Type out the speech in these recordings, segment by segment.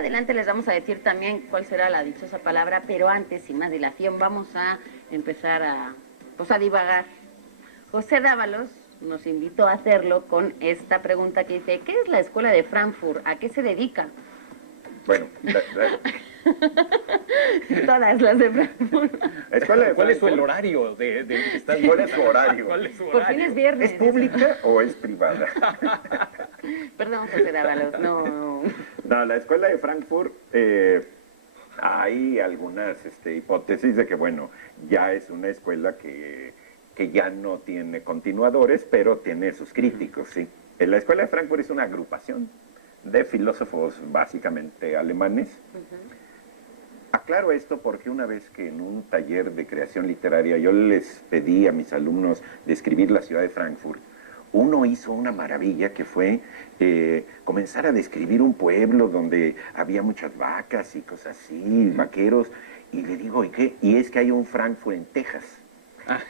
adelante les vamos a decir también cuál será la dichosa palabra, pero antes, sin más dilación, vamos a empezar a divagar. José Dávalos nos invitó a hacerlo con esta pregunta que dice, ¿qué es la Escuela de Frankfurt? ¿A qué se dedica? Bueno, Todas las de Frankfurt. ¿Cuál es el horario ¿Cuál es su horario? ¿Cuál es su Por fin es viernes. ¿Es pública o es privada? Perdón, José Dávalos, no. No, la Escuela de Frankfurt, hay algunas hipótesis de que, bueno, ya es una escuela que ya no tiene continuadores, pero tiene sus críticos, sí. La Escuela de Frankfurt es una agrupación de filósofos básicamente alemanes. Aclaro esto porque una vez que en un taller de creación literaria yo les pedí a mis alumnos describir la ciudad de Frankfurt, uno hizo una maravilla que fue comenzar a describir un pueblo donde había muchas vacas y cosas así, vaqueros, y le digo, ¿y qué? Y es que hay un Frankfurt en Texas.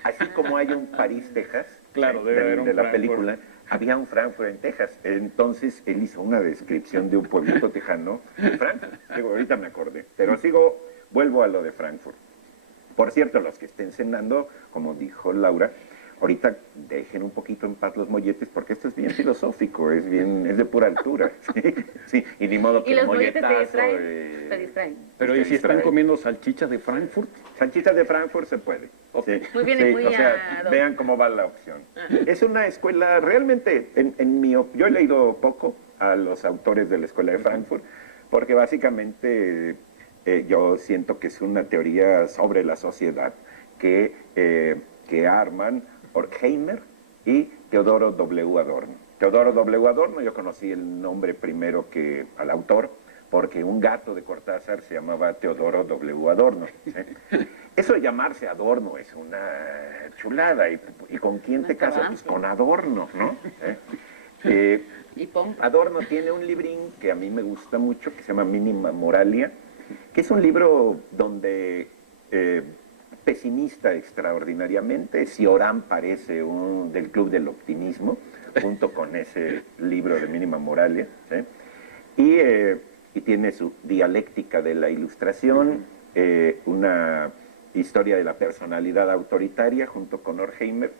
Así como hay un París, Texas, claro, debe haber un de la Frankfurt. película, había un Frankfurt en Texas. Entonces él hizo una descripción de un pueblito tejano de Frankfurt. Digo, ahorita me acordé, pero vuelvo a lo de Frankfurt. Por cierto, los que estén cenando, como dijo Laura, ahorita dejen un poquito en paz los molletes, porque esto es bien filosófico, es de pura altura. Sí, y ni modo que Y el los molletes molletazo, te distraen. Pero ¿y si están comiendo salchichas de Frankfurt? Salchichas de Frankfurt se puede. Okay. Sí, Muy bien, sí, y muy o sea, vean cómo va la opción. Es una escuela, realmente, yo he leído poco a los autores de la Escuela de Frankfurt, porque básicamente yo siento que es una teoría sobre la sociedad que arman Horkheimer y Teodoro W. Adorno. Teodoro W. Adorno, yo conocí el nombre primero que al autor, porque un gato de Cortázar se llamaba Teodoro W. Adorno. ¿Sí? Eso de llamarse Adorno es una chulada. ¿Y con quién te casas? Pues con Adorno, ¿no? Adorno tiene un librín que a mí me gusta mucho, que se llama Mínima Moralia, que es un libro donde pesimista extraordinariamente, Cioran parece del Club del Optimismo, junto con ese libro de Mínima Moralia, ¿sí? Y tiene su dialéctica de la ilustración, una historia de la personalidad autoritaria junto con Horkheimer.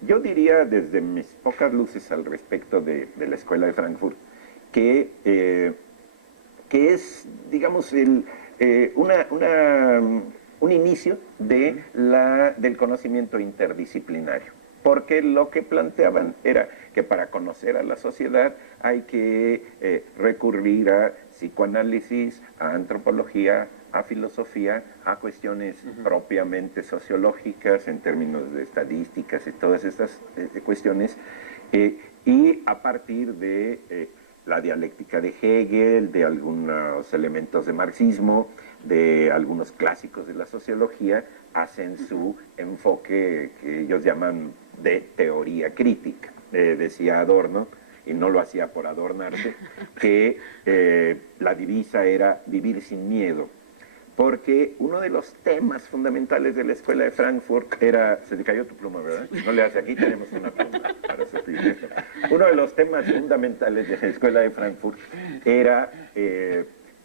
Yo diría, desde mis pocas luces al respecto de la Escuela de Frankfurt, que es, digamos, un inicio del conocimiento interdisciplinario. Porque lo que planteaban era que para conocer a la sociedad hay que recurrir a psicoanálisis, a antropología, a filosofía, a cuestiones propiamente sociológicas en términos de estadísticas y todas estas cuestiones, y a partir de la dialéctica de Hegel, de algunos elementos de marxismo, de algunos clásicos de la sociología, hacen su enfoque que ellos llaman de teoría crítica. Decía Adorno, y no lo hacía por adornarse, que la divisa era vivir sin miedo, porque uno de los temas fundamentales de la Escuela de Frankfurt era... Se te cayó tu pluma, ¿verdad? No le hace, aquí tenemos una pluma para suplir esto. Uno de los temas fundamentales de la Escuela de Frankfurt era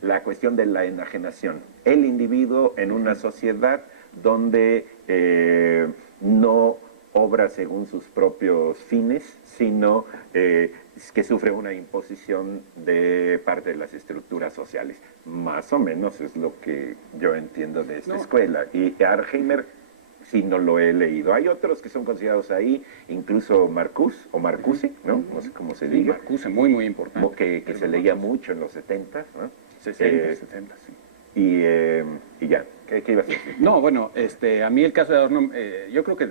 la cuestión de la enajenación. El individuo en una sociedad donde no obra según sus propios fines, sino que sufre una imposición de parte de las estructuras sociales. Más o menos es lo que yo entiendo de esta escuela. Y Horkheimer sí no lo he leído. Hay otros que son considerados ahí, incluso Marcuse, o Marcuse, ¿no? No sé cómo se diga. Marcuse, muy, muy importante. Que se leía mucho en los 70, ¿no? 60, 70, sí. Y ya, ¿qué ibas a decir? No, bueno, a mí el caso de Adorno, yo creo que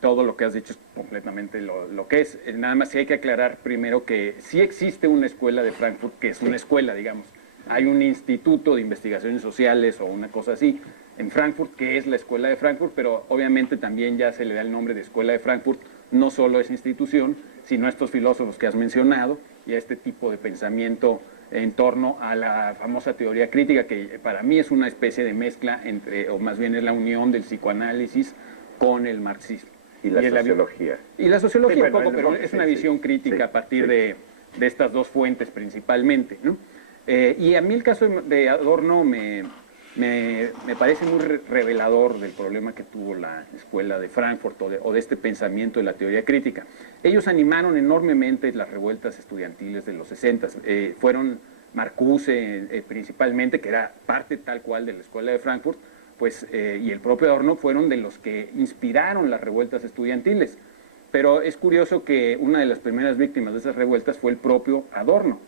todo lo que has dicho es completamente lo que es. Nada más sí hay que aclarar primero que sí existe una escuela de Frankfurt, que es una escuela, digamos. Hay un instituto de investigaciones sociales o una cosa así en Frankfurt, que es la Escuela de Frankfurt, pero obviamente también ya se le da el nombre de Escuela de Frankfurt, no solo a esa institución, sino a estos filósofos que has mencionado y a este tipo de pensamiento en torno a la famosa teoría crítica, que para mí es una especie de mezcla entre, o más bien es la unión del psicoanálisis con el marxismo. Y la sociología. Y la sociología sí, bueno, un poco, pero es una visión crítica a partir de estas dos fuentes principalmente, ¿no? Y a mí el caso de Adorno me parece muy revelador del problema que tuvo la escuela de Frankfurt o de este pensamiento de la teoría crítica. Ellos animaron enormemente las revueltas estudiantiles de los 60. Fueron Marcuse principalmente, que era parte tal cual de la escuela de Frankfurt, pues, y el propio Adorno fueron de los que inspiraron las revueltas estudiantiles. Pero es curioso que una de las primeras víctimas de esas revueltas fue el propio Adorno.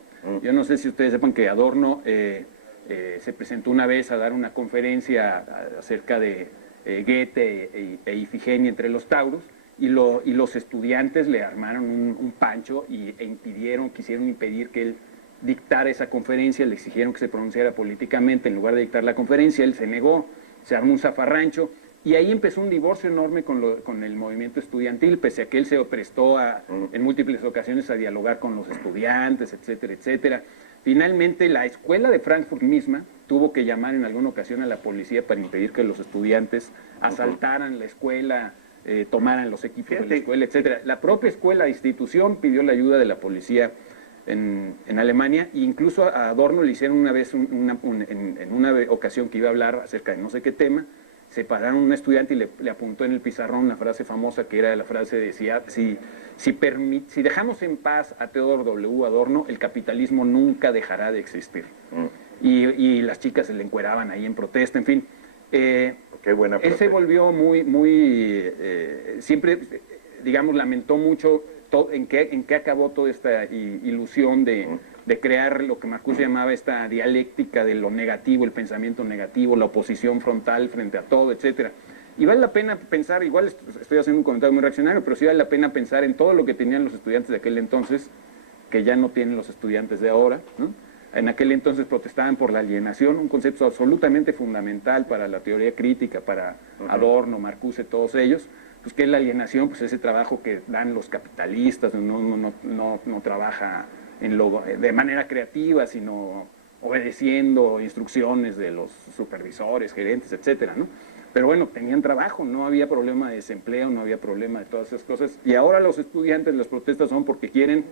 Yo no sé si ustedes sepan que Adorno se presentó una vez a dar una conferencia acerca de Goethe e Ifigenia entre los tauros, y los estudiantes le armaron un pancho quisieron impedir que él dictara esa conferencia, le exigieron que se pronunciara políticamente en lugar de dictar la conferencia. Él se negó, se armó un zafarrancho, y ahí empezó un divorcio enorme con el movimiento estudiantil, pese a que él se prestó en múltiples ocasiones a dialogar con los estudiantes, etcétera, etcétera. Finalmente, la escuela de Frankfurt misma tuvo que llamar en alguna ocasión a la policía para impedir que los estudiantes asaltaran la escuela, tomaran los equipos de la escuela, etcétera. La propia escuela, institución, pidió la ayuda de la policía en Alemania, e incluso a Adorno le hicieron una vez, en una ocasión que iba a hablar acerca de no sé qué tema, se pararon un estudiante y le apuntó en el pizarrón una frase famosa que era la frase, decía: si dejamos en paz a Theodor W. Adorno, el capitalismo nunca dejará de existir. Y las chicas se le encueraban ahí en protesta, en fin. Qué buena él se volvió siempre, digamos, lamentó mucho en qué acabó toda esta ilusión de crear lo que Marcuse llamaba esta dialéctica de lo negativo, el pensamiento negativo, la oposición frontal frente a todo, etcétera. Y vale la pena pensar, igual estoy haciendo un comentario muy reaccionario, pero sí vale la pena pensar en todo lo que tenían los estudiantes de aquel entonces, que ya no tienen los estudiantes de ahora, ¿no? En aquel entonces protestaban por la alienación, un concepto absolutamente fundamental para la teoría crítica, para Adorno, Marcuse, todos ellos. Pues que es la alienación, pues ese trabajo que dan los capitalistas, no trabaja de manera creativa, sino obedeciendo instrucciones de los supervisores, gerentes, etcétera, ¿no? Pero bueno, tenían trabajo, no había problema de desempleo, no había problema de todas esas cosas. Y ahora los estudiantes, las protestas son porque quieren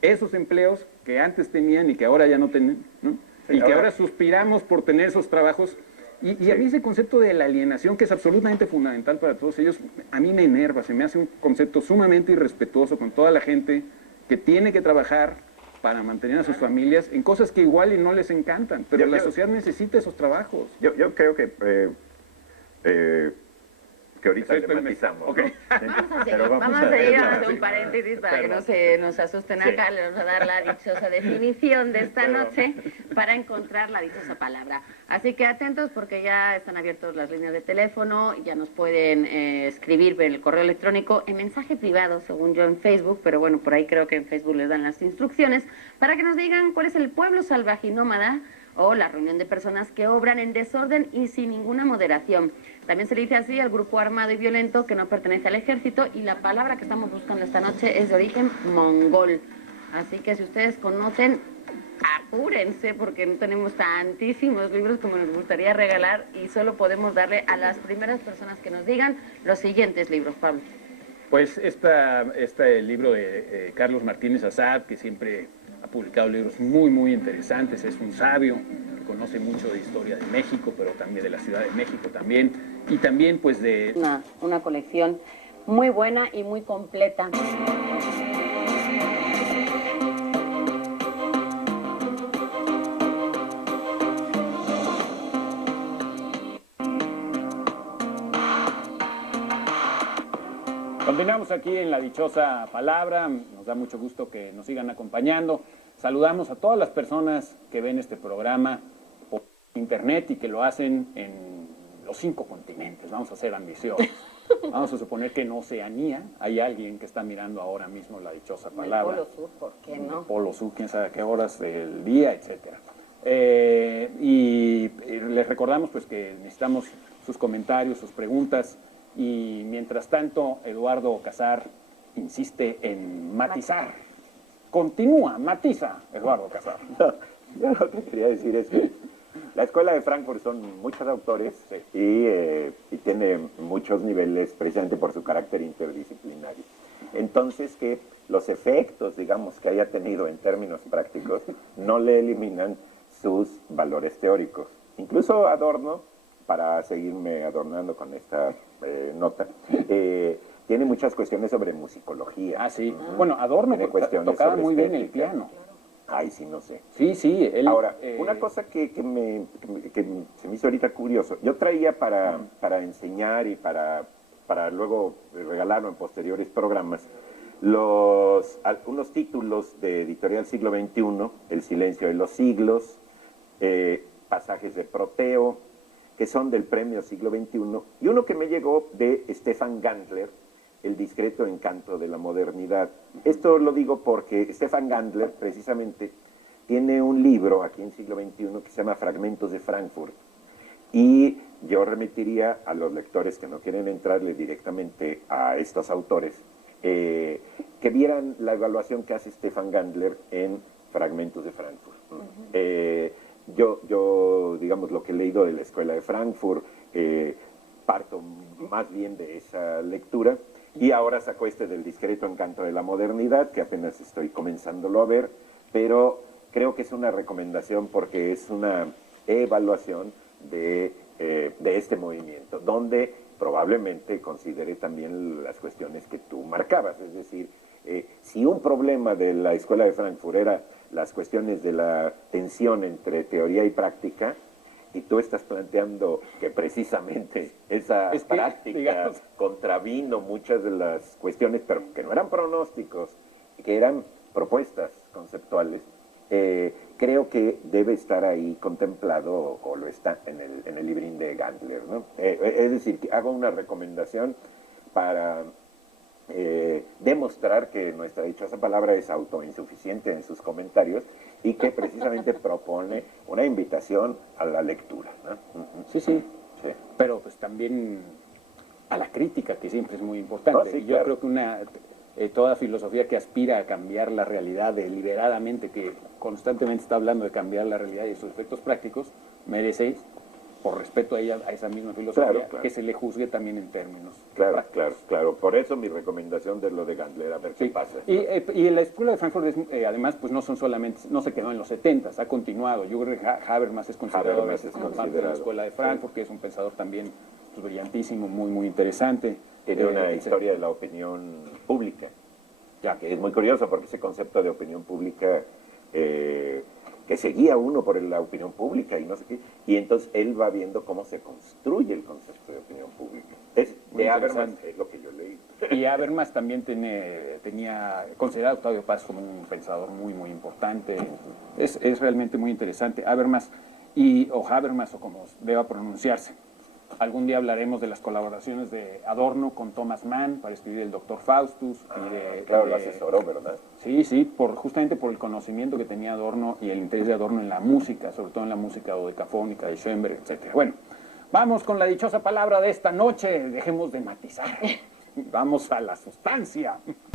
esos empleos que antes tenían y que ahora ya no tienen, ¿no? Y que ahora suspiramos por tener esos trabajos. Y a mí ese concepto de la alienación, que es absolutamente fundamental para todos ellos, a mí me enerva, se me hace un concepto sumamente irrespetuoso con toda la gente que tiene que trabajar para mantener a sus familias en cosas que igual y no les encantan, pero la sociedad necesita esos trabajos. Yo creo que ahorita le matizamos, okay. ¿No? Vamos a seguir, vamos a hacer un paréntesis para que no se nos asusten acá. Le vamos a dar la dichosa definición de esta noche para encontrar la dichosa palabra. Así que atentos, porque ya están abiertas las líneas de teléfono, ya nos pueden escribir en el correo electrónico, en mensaje privado, según yo, en Facebook, pero bueno, por ahí creo que en Facebook les dan las instrucciones, para que nos digan cuál es el pueblo salvaje y nómada, o la reunión de personas que obran en desorden y sin ninguna moderación. También se le dice así al grupo armado y violento que no pertenece al ejército, y la palabra que estamos buscando esta noche es de origen mongol. Así que si ustedes conocen, apúrense, porque no tenemos tantísimos libros como nos gustaría regalar, y solo podemos darle a las primeras personas que nos digan los siguientes libros, Pablo. Pues este libro de Carlos Martínez Assad, que siempre ha publicado libros muy, muy interesantes, es un sabio que conoce mucho de historia de México, pero también de la Ciudad de México también, y también pues de... Una colección muy buena y muy completa. Continuamos aquí en La Dichosa Palabra, nos da mucho gusto que nos sigan acompañando. Saludamos a todas las personas que ven este programa por internet y que lo hacen en los 5 continentes. Vamos a ser ambiciosos. Vamos a suponer que en Oceanía hay alguien que está mirando ahora mismo La Dichosa Palabra. En el Polo Sur, ¿por qué no? En el Polo Sur, quién sabe a qué horas del día, etcétera. Y les recordamos pues que necesitamos sus comentarios, sus preguntas. Y mientras tanto, Eduardo Casar insiste en matizar. Continúa, matiza, Eduardo Casar. Yo lo que quería decir es que la escuela de Frankfurt son muchos autores, sí, y tiene muchos niveles precisamente por su carácter interdisciplinario. Entonces, que los efectos, digamos, que haya tenido en términos prácticos no le eliminan sus valores teóricos. Incluso Adorno, para seguirme adornando con esta nota, tiene muchas cuestiones sobre musicología. Ah, sí. Bueno, Adorno Tiene cuestiones tocaba sobre muy bien el estética. piano. Ay, sí, no sé. Sí, sí. Él, Ahora, una cosa que se me hizo ahorita curioso, yo traía para enseñar y para luego regalarlo en posteriores programas, algunos títulos de Editorial Siglo XXI, El silencio de los siglos, pasajes de Proteo, que son del premio Siglo XXI, y uno que me llegó de Stefan Gandler, El discreto encanto de la modernidad. Esto lo digo porque Stefan Gandler, precisamente, tiene un libro aquí en Siglo XXI que se llama Fragmentos de Frankfurt. Y yo remitiría a los lectores que no quieren entrarle directamente a estos autores, que vieran la evaluación que hace Stefan Gandler en Fragmentos de Frankfurt. Yo, digamos, lo que he leído de la Escuela de Frankfurt, parto más bien de esa lectura, y ahora sacó este del discreto encanto de la modernidad, que apenas estoy comenzándolo a ver, pero creo que es una recomendación porque es una evaluación de este movimiento, donde probablemente considere también las cuestiones que tú marcabas, es decir, si un problema de la Escuela de Frankfurt era las cuestiones de la tensión entre teoría y práctica, y tú estás planteando que precisamente esa práctica digamos, contravino muchas de las cuestiones, pero que no eran pronósticos, que eran propuestas conceptuales, creo que debe estar ahí contemplado, o lo está en el librín de Gandler, ¿no? Es decir, que hago una recomendación para demostrar que nuestra dichosa palabra es autoinsuficiente en sus comentarios y que precisamente propone una invitación a la lectura, ¿no? sí, sí. Sí. Pero pues también a la crítica, que siempre es muy importante. No, sí, Y yo claro. creo que toda filosofía que aspira a cambiar la realidad deliberadamente, que constantemente está hablando de cambiar la realidad y sus efectos prácticos, merece, por respeto a ella, a esa misma filosofía, Claro, claro. que se le juzgue también en términos Claro, prácticos. claro, claro. Por eso mi recomendación de lo de Gandler, a ver qué Sí. pasa. Y la escuela de Frankfurt, además, pues no son solamente, no se quedó en los 70, ha continuado. Yo creo que Habermas es considerado a Habermas veces es como parte de la considerado, escuela de Frankfurt, que es un pensador también pues, brillantísimo, muy, muy interesante. Tiene una etcétera. historia de la opinión pública, Ya. que es muy curioso porque ese concepto de opinión pública, que seguía uno por la opinión pública y no sé qué, y entonces él va viendo cómo se construye el concepto de opinión pública. Es Muy de Habermas, interesante. es lo que yo leí. Y Habermas también tenía considerado a Octavio Paz como un pensador muy, muy importante. Es realmente muy interesante. Habermas, o Habermas, o como deba pronunciarse. Algún día hablaremos de las colaboraciones de Adorno con Thomas Mann para escribir el Doctor Faustus. Claro, lo asesoró, ¿verdad? Sí, sí, justamente por el conocimiento que tenía Adorno y el interés de Adorno en la música, sobre todo en la música dodecafónica de Schoenberg, etc. Bueno, vamos con la dichosa palabra de esta noche. Dejemos de matizar. Vamos a la sustancia.